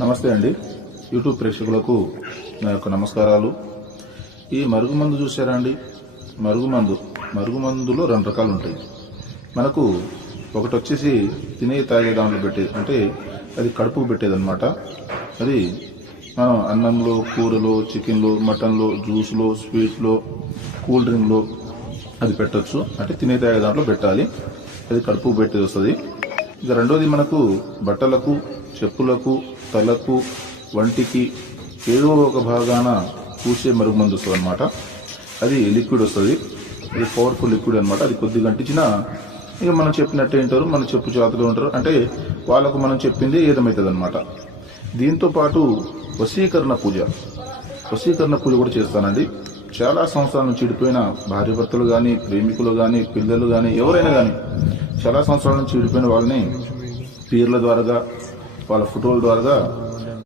నమస్తే అండి. యూట్యూబ్ ప్రేక్షకులకు నా యొక్క నమస్కారాలు. ఈ మరుగుమందు చూసారా అండి? మరుగుమందులో రెండు రకాలు ఉంటాయి. మనకు ఒకటి వచ్చేసి తినే తాగే దాంట్లో పెట్టేది, అంటే అది కడుపుకు పెట్టేది అనమాట. అది మనం అన్నంలో, కూరలో, చికెన్లో, మటన్లో, జ్యూస్లో, స్వీట్లో, కూల్ డ్రింక్లో అది పెట్టచ్చు. అంటే తినే తాగే దాంట్లో పెట్టాలి, అది కడుపుకు పెట్టేది వస్తుంది. ఇక రెండోది మనకు బట్టలకు, చెప్పులకు, తలకు, వంటికి ఏదో ఒక భాగాన పూసే మరుగుమందు వస్తుంది అనమాట. అది లిక్విడ్ వస్తుంది, అది పవర్ఫుల్ లిక్విడ్ అనమాట. అది కొద్దిగా అంటించినా ఇక మనం చెప్పినట్టే వింటారు, మన చెప్పు చేతులు ఉంటారు, అంటే వాళ్ళకు మనం చెప్పింది ఏదమవుతుంది అనమాట. దీంతో పాటు వశీకరణ పూజ కూడా చేస్తానండి. చాలా సంవత్సరాల నుంచి విడిపోయిన భార్య భర్తలు కానీ, ప్రేమికులు కానీ, పిల్లలు కానీ, ఎవరైనా కానీ చాలా సంవత్సరాల నుంచి విడిపోయిన వాళ్ళని పీర్ల ద్వారా, వాళ్ళ ఫోటోల ద్వారా